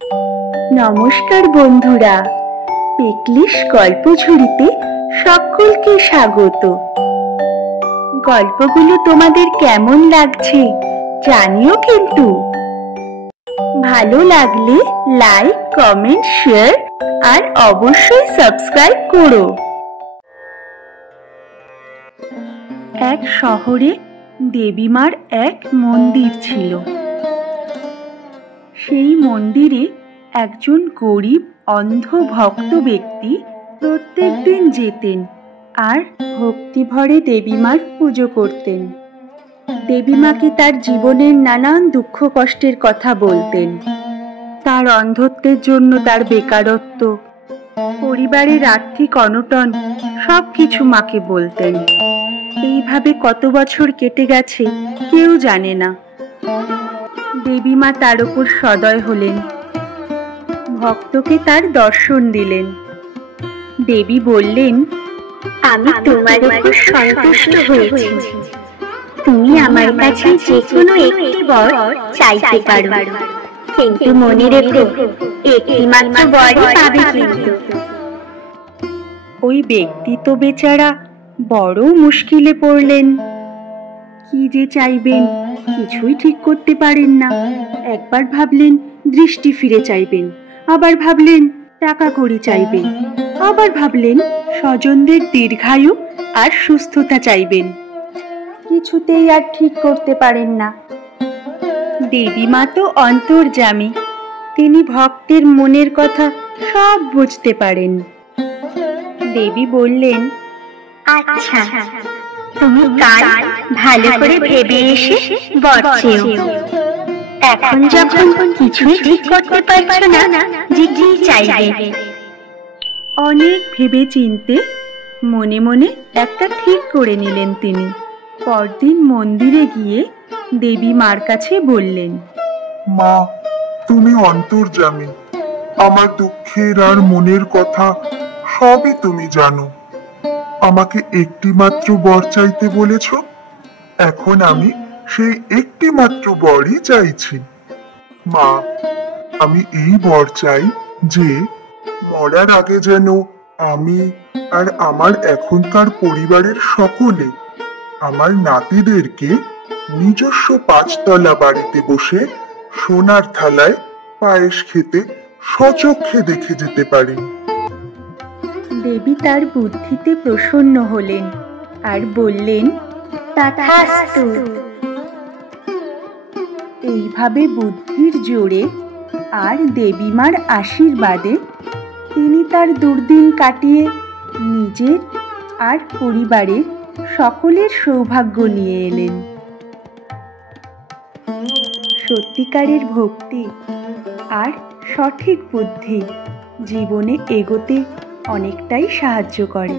নমস্কার বন্ধুরা, পেকলিশ গল্পঝুড়িতে সকলকে স্বাগত। গল্পগুলো তোমাদের কেমন লাগছে জানিও কিন্তু। ভালো লাগলে লাইক, কমেন্ট, শেয়ার আর অবশ্যই সাবস্ক্রাইব করো। এক শহরে দেবীমার এক মন্দির ছিল। সেই মন্দিরে একজন গরিব অন্ধ ভক্ত ব্যক্তি প্রত্যেক দিন যেতেন আর ভক্তিভরে দেবীমার পুজো করতেন। দেবীমাকে তার জীবনের নানান দুঃখ কষ্টের কথা বলতেন। তার অন্ধত্বের জন্য তার বেকারত্ব, পরিবারের আর্থিক অনটন সবকিছু মাকে বলতেন। এইভাবে কত বছর কেটে গেছে কেউ জানে না। দেবীমা তার উপর সদয় হলেন, ভক্তকে তার দর্শন দিলেন। দেবী বললেন, আমি তোমার উপর সন্তুষ্ট হয়েছি। তুমি আমার কাছে যে কোনো একটি বর চাইতে পারো, কিন্তু মনে রেখো একটি মাত্র বরই পাবে। কিন্তু ওই ব্যক্তি তো বেচারা বড় মুশকিলে পড়লেন। কি যে চাইবেন কিছুই ঠিক করতে পারেন না। একবার ভাবলেন দৃষ্টি ফিরে চাইবেন, আবার ভাবলেন টাকা কড়ি চাইবেন, আবার ভাবলেন স্বজনদের দীর্ঘায়ু আর সুস্থতা চাইবেন। কিছুতেই আর ঠিক করতে পারেন না। দেবীমা তো অন্তর্যামী, তিনি ভক্তের মনের কথা সব বুঝতে পারেন। দেবী বললেন, আচ্ছা, তুমি কাল ভালো করে ভেবে এসে বর চেও। এখন যখন কিছুই ঠিক করতে পারছো না যে কি চাইবে। অনেক ভেবে চিনতে মনে মনে একটা ঠিক করে নিলেন তিনি। পরদিন মন্দিরে গিয়ে দেবী মার কাছে বললেন, মা, তুমি অন্তর্যামী, আমার দুঃখের আর মনের কথা সবই তুমি জানো। আমাকে একটি মাত্র বর চাইতে বলেছ, এখন আমি সেই একটি মাত্র বরই চাইছি। মা, আমি এই বর চাই যে মরার আগে যেন আমি আর আমার এখনকার পরিবারের সকলে আমার নাতিদেরকে নিজস্ব 5 তলা বাড়িতে বসে সোনার থালায় পায়েস খেতে সচক্ষে দেখে যেতে পারি। দেবী তার বুদ্ধিতে প্রসন্ন হলেন আর বললেন, তথাস্তু। এইভাবে বুদ্ধির জোরে আর দেবীমার আশীর্বাদে তিনি তার দুর্দিন কাটিয়ে নিজের আর পরিবারের সকলের সৌভাগ্য নিয়ে এলেন। সত্যিকারের ভক্তি আর সঠিক বুদ্ধি জীবনে এগোতে অনেকটাই সাহায্য করে।